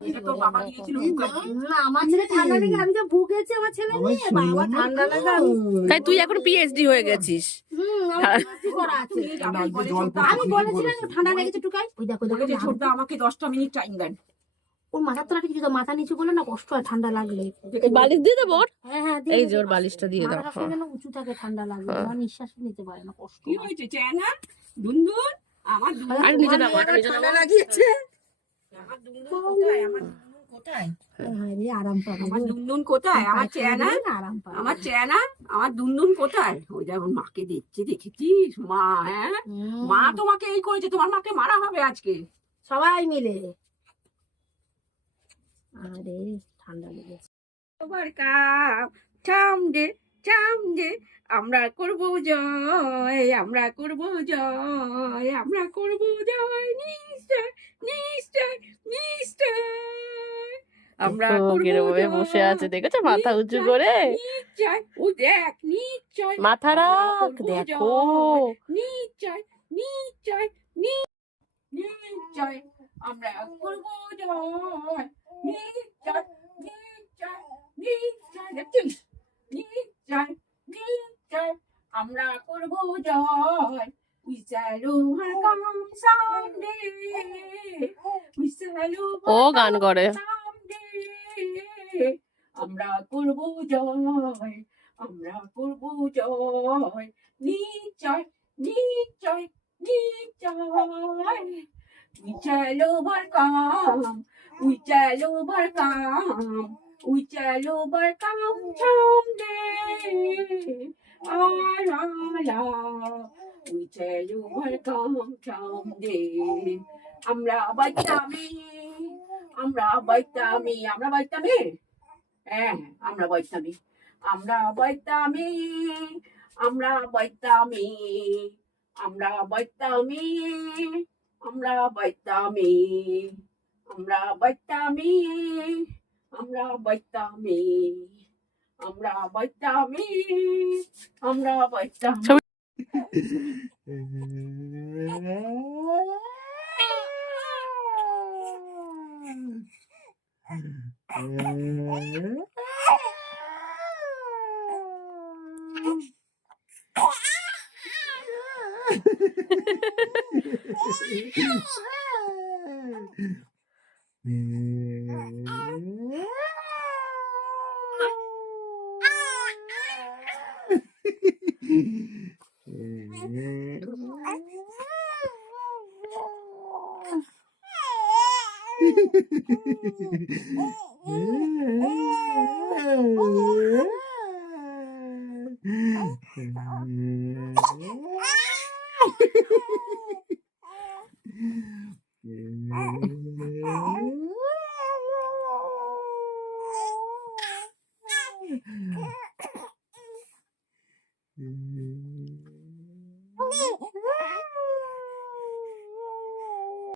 এটা তোর বাবা গিয়েছিল না আমার ছেলে ঠান্ডা লেগে আমি তো ভুগেছি আমার ছেলে নিয়ে বাবা ঠান্ডা লাগা তাই তুই এখন পিএইচডি হয়ে গেছিস। আমি বলেছিলাম ঠান্ডা লেগেছে টুকাই ওই দেখো বলেছে ছোটদা আমাকে 10টা মিনিট টাইম দেন। ওর মাথার তলাটা কিছু মাথা নিচু করলে না কষ্ট হয় ঠান্ডা লাগলে। বালিশ দিয়ে দেবো ওর? হ্যাঁ হ্যাঁ এই যে ওর বালিশটা দিয়ে দাও। মাথাটা যেন উঁচু থাকে ঠান্ডা লাগলে আমার নিঃশ্বাস নিতে পারে না কষ্ট কি হয়েছে চেনা দুনদুন আমার আর নিচে নামো, আর নিচে ঠান্ডা নামো। লাগিয়েছে। আমার দুনদুন কোথায়? আমার দুনদুন কোথায়? আরাম পাবে আমার দুনদুন কোথায়? আমার চেনা আরাম পাবে আমার চেনা আমার দুনদুন কোথায়? ওই যেমন মাকে দেখছি দেখেছিস মা? হ্যাঁ মা তোমাকে এই করেছে, তোমার মাকে মারা হবে আজকে সবাই মিলে। আরে ঠান্ডা লেগেছে চামডে আমরা করব জয়, আমরা করব জয়, আমরা করব জয় নিশ্চয় নিশ্চয় নিশ্চয় আমরা করব জয়। বসে আছে দেখেছো মাথা উঁচু করে? নিশ্চয় ও দেখ নিশ্চয় মাথা আমরা রাখ, করব দেখো। জয়। নিশ্চয় নিশ্চয় নিশ্চয় আমরা করব জয়। নিশ্চয় নিশ্চয় নিশ্চয় দেখছিস? নিশ্চয় নিশ্চয় আমরা করব জয়। We shall overcome someday. We shall ও গান overcome করে। someday. আমরা করব জয়, আমরা করব জয়। নিশ্চয় নিশ্চয় নিশ্চয় We shall overcome, we shall overcome, we shall overcome someday. La la, we shall overcome someday. আমরা বাইতামি, আমরা বাইতামি, আমরা বাইতামি। হ্যাঁ আমরা বাইতামি, আমরা বাইতামি, আমরা বাইতামি, আমরা বাইতামি, আমরা বাইতামি, আমরা বাইতামি, আমরা বাইতামি, আমরা বাইতামি, আমরা বাইতামি।